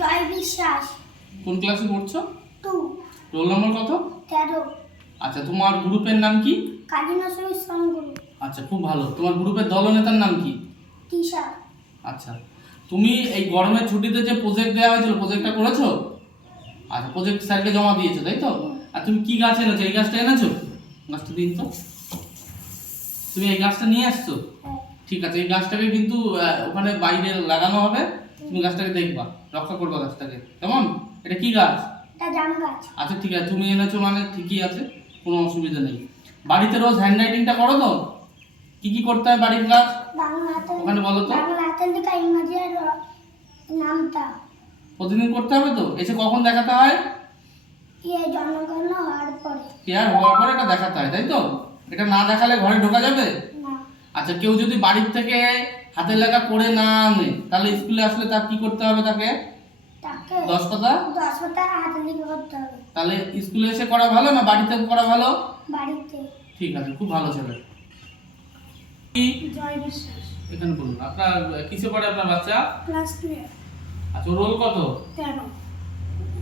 জয় বিশ্বাস। কোন ক্লাসে পড়ছো? টু। রোল নম্বর কত? তেরো। আচ্ছা তোমার গ্রুপের নাম কি? কাজী নজরুল ইসলাম গুরু। আচ্ছা খুব ভালো। তোমার গ্রুপের দলনেতার নাম কি? তিশা। আচ্ছা তুমি এই গরমের ছুটিতে যে প্রজেক্ট দেওয়া হয়েছিল প্রজেক্টটা করেছ? আচ্ছা প্রজেক্ট স্যারকে জমা দিয়েছ তাই তো? আর তুমি কি গাছ এনেছো? এই গাছটা এনেছো? গাছটা দিন তো। তুমি এই গাছটা নিয়ে আসছো? ঠিক আছে এই গাছটাকে কিন্তু ওখানে বাইরে লাগানো হবে। তুমি গাছটাকে দেখবা রক্ষা করবা গাছটাকে। কেমন? এটা কি গাছ? আচ্ছা ঠিক আছে তুমি এনেছো মানে ঠিকই আছে কোনো অসুবিধা নেই। বাড়িতে রোজ হ্যান্ড রাইটিংটা করো তো। কি কি করতে হয় বাড়ির কাজ? ওখানে বলো তো। নামটা। প্রতিদিন করতে হবে তো? এসে কখন দেখাতে হয়? জনগণ হওয়ার পরে। হওয়ার পর এটা দেখাতে হয় তাই তো? এটা না দেখালে ঘরে ঢোকা যাবে? আচ্ছা কেউ যদি বাড়ির থেকে হাতের লেখা করে না আনে তাহলে স্কুলে আসলে তার কি করতে হবে তাকে? দশ কথা দশ হাতে লিখে করতে হবে। তাহলে স্কুলে এসে করা ভালো না বাড়িতে করা ভালো? বাড়িতে। ঠিক আছে খুব ভালো ছেলে। কি? জয় বিশ্বাস। এখানে বলুন আপনার কিসে পড়ে আপনার বাচ্চা? ক্লাস টুয়েলভ আচ্ছা ওর রোল কত? তেরো।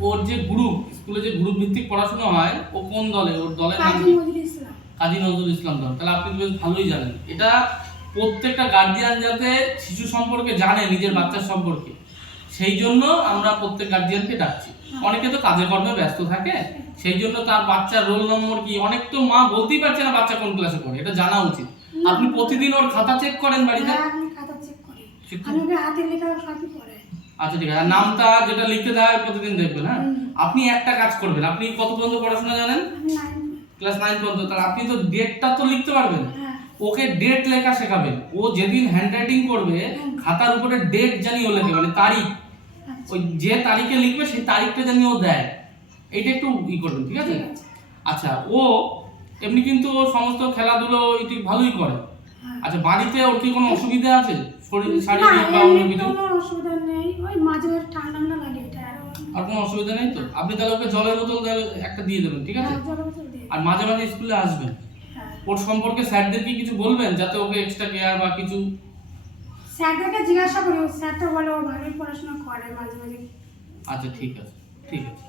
ওর যে গ্রুপ স্কুলে যে গ্রুপ ভিত্তিক পড়াশোনা হয় ও কোন দলে? ওর দলে নাম কাজী নজরুল ইসলাম দল তাহলে আপনি বেশ ভালোই জানেন। এটা প্রত্যেকটা গার্জিয়ান যাতে শিশু সম্পর্কে জানে নিজের বাচ্চার সম্পর্কে। সেই জন্য আমরা প্রত্যেক গার্জিয়ানকে ডাকছি। অনেকে তো কাজে কর্মে ব্যস্ত থাকে। সেই জন্য তার বাচ্চার রোল নম্বর কি? অনেক তো মা বলতেই পারছে না বাচ্চা কোন ক্লাসে পড়ে। এটা জানা উচিত। আপনি প্রতিদিন ওর খাতা চেক করেন বাড়িতে? হ্যাঁ, পড়ে। আচ্ছা ঠিক আছে। নামটা যেটা লিখতে দেওয়া হয় প্রতিদিন দেখবেন হ্যাঁ? আপনি একটা কাজ করবেন। আপনি কত পর্যন্ত পড়াশোনা জানেন? ক্লাস নাইন পর্যন্ত তাহলে আপনি তো ডেটটা তো লিখতে পারবেন। হ্যাঁ। ওকে ডেট লেখা শেখাবেন। ও যেদিন হ্যান্ড রাইটিং করবে খাতার উপরে ডেট জানি ও লেখে মানে তারিখ। আচ্ছা। ওই যে তারিখে লিখবে সেই তারিখটা জানি ও দেয়। এইটা একটু ই করবেন ঠিক আছে? আচ্ছা ও এমনি কিন্তু ও সমস্ত খেলাধুলো এটি ভালোই করে। হ্যাঁ। আচ্ছা বাড়িতে ওর কি কোনো অসুবিধা আছে? শরীর শারীরিক বা অন্য কিছু? কোনো অসুবিধা নেই। ওই মাঝে ঠান্ডা লাগে এটা আর কোনো অসুবিধা নেই তো? আপনি তাহলে ওকে জলের বোতল একটা দিয়ে দেবেন ঠিক আছে? হ্যাঁ, আর মাঝে মাঝে স্কুলে আসবেন। হ্যাঁ। ওর সম্পর্কে স্যারদের কি কিছু বলবেন যাতে ওকে এক্সট্রা কেয়ার বা কিছু? স্যারদেরকে জিজ্ঞাসা করি স্যার তো বলে ও ভালোই পড়াশোনা করে মাঝে মাঝে। আচ্ছা ঠিক আছে ঠিক আছে।